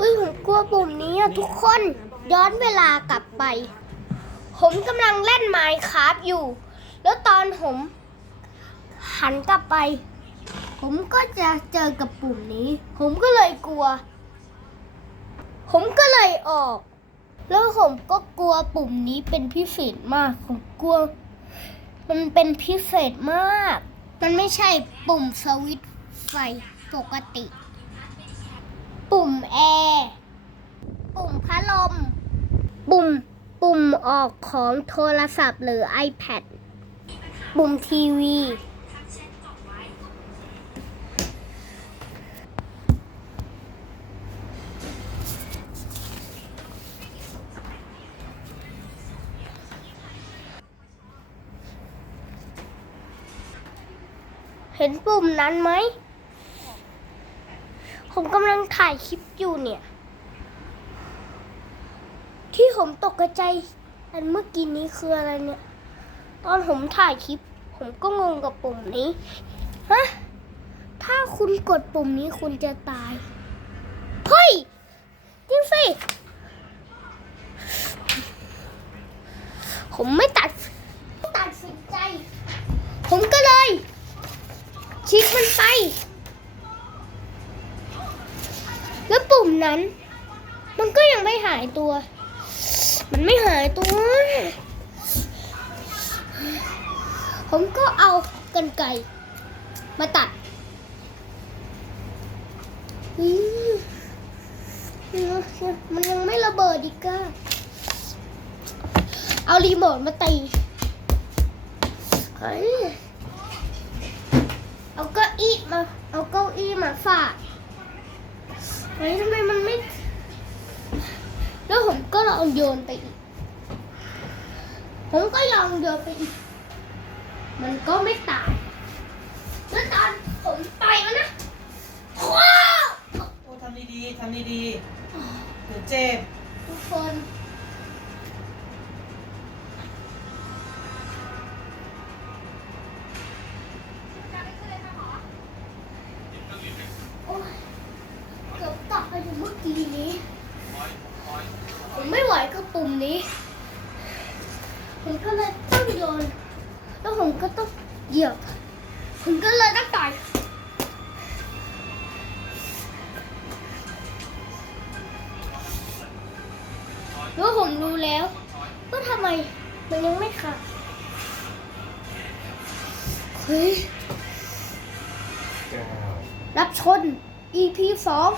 อุ้ยผมกลัวปุ่มนี้อะทุกคนย้อนเวลากลับไป ผมกำลังเล่นไมค์คราฟอยู่ แล้วตอนผม หันกลับไป ผมก็จะเจอกับปุ่มนี้ ผมก็เลยกลัว ผมก็เลยออก แล้วผมก็กลัวปุ่มนี้เป็นพิเศษมาก ผมกลัว มันเป็นพิเศษมาก มันไม่ใช่ปุ่มสวิตช์ไฟปกติ ปุ่มแอร์ ปุ่มพัดลม ปุ่ม ปุ่ม ออกของโทรศัพท์หรือ iPad ปุ่มทีวี เห็นปุ่มนั้นไหม ผมกำลังถ่ายคลิปอยู่เนี่ย ที่ผมตกใจ อันเมื่อกี้นี้คืออะไรเนี่ย ตอนผมถ่ายคลิป ผมก็งงกับปุ่มนี้ ฮะ ถ้าคุณกดปุ่มนี้คุณจะตายเฮ้ยจริงสิ ผมไม่ตัด ตัดสินใจ ผมก็เลยคลิกมันไป แล้วปุ่มนั้น มันก็ยังไม่หายตัว มันไม่หายตัว ผมก็เอากันไกรมาตัดอืมมันยังไม่ระเบิดอีกอะเอารีโมทมาตีเฮ้ยเอาเก้าอี้มา เอาเก้าอี้มาฟาดเฮ้ยทำไม ล้วผมก็ลองโยนไปอีก ผมก็ลองโยนไปอีก มันก็ไม่ตาย แล้วตอนผมไปแล้วนะว้าวโอ้ทำดีๆทำดีๆเดี๋ยวเจ็บทุกคน ปุ่มนี้ ผมก็เลยต้องโยน แล้วผมก็ต้องเหยียบ ผมก็เลยต้องต่อยแล้วผมรู้แล้วว่าทำไมมันยังไม่ขาดเฮ้ยรับชน EP สอง